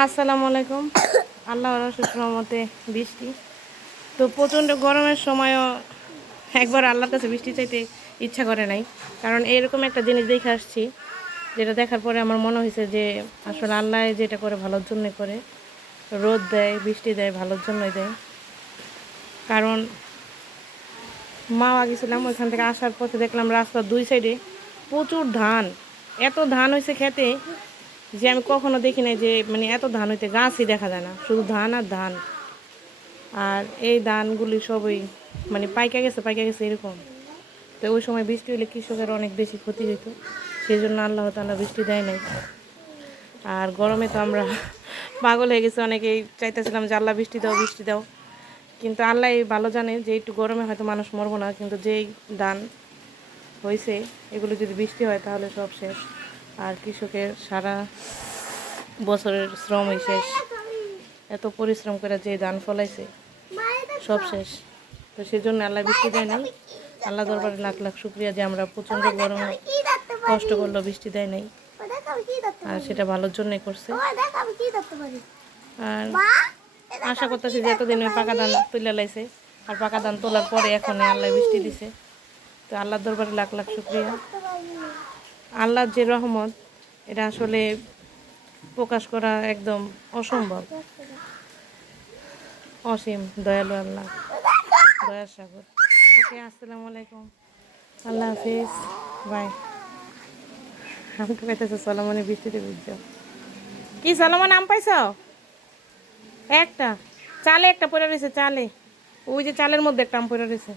আসসালামু আলাইকুম। আল্লাহর অশেষ রহমতে বৃষ্টি। তো প্রচণ্ড গরমের সময়ও একবার আল্লাহর কাছে বৃষ্টি চাইতে ইচ্ছা করে নাই, কারণ এরকম একটা জিনিস দেখে আসছি, যেটা দেখার পরে আমার মনে হয়েছে যে আসলে আল্লাহ যেটা করে ভালোর জন্য করে। রোদ দেয়, বৃষ্টি দেয়, ভালোর জন্যই দেয়। কারণ মাওয়া গেছিলাম, ওইখান থেকে আসার পথে দেখলাম রাস্তার দুই সাইডে প্রচুর ধান। এত ধান হয়েছে খেতে যে আমি কখনো দেখি নাই, যে মানে এত ধান হইতে গাছই দেখা যায় না, শুধু ধান আর ধান। আর এই ধানগুলি সবই মানে পাইকা গেছে এরকম। তো ওই সময় বৃষ্টি হলে কৃষকের অনেক বেশি ক্ষতি হইতো, সেই জন্য আল্লাহ তাআলা বৃষ্টি দেয় নাই। আর গরমে তো আমরা পাগল হয়ে গেছি, অনেকেই চাইতেছিলাম যে আল্লাহ বৃষ্টি দাও, বৃষ্টি দাও। কিন্তু আল্লাহ ভালো জানে যে একটু গরমে হয়তো মানুষ মরবো না, কিন্তু যেই ধান হয়েছে এগুলো যদি বৃষ্টি হয় তাহলে সব শেষ। আর কৃষকের সারা বছরের শ্রমই শেষ। এত পরিশ্রম করে যে ধান ফলাইছে সব শেষ। তো সেই জন্য আল্লাহ বৃষ্টি দেয় নাই। আল্লাহ দরবারে লাখ লাখ শুক্রিয়া যে আমরা প্রচণ্ড গরম কষ্ট করলো বৃষ্টি দেয় নাই, আর সেটা ভালোর জন্যই করছে। আর আশা করতেছি যে এতদিন ওই পাকা ধান তুলে লাইছে, আর পাকা ধান তোলার পরে এখন আল্লাহ বৃষ্টি দিছে। তো আল্লাহর দরবারে লাখ লাখ শুক্রিয়া। আল্লাহর যে রহমত, এটা আসলে প্রকাশ করা একদম অসম্ভব। অসীম দয়ালু আল্লাহ, দয়ার সাগর। ওকে, আসসালামু আলাইকুম, আল্লাহ হাফিজ, বাই। আমাকে পাইতেছো সলমনে বৃষ্টিতে বুঝছো কি? সলমন আম পাইছ? একটা চালে একটা পড়ে রয়েছে, চালে ওই যে চালের মধ্যে একটা আম পড়ে রয়েছে।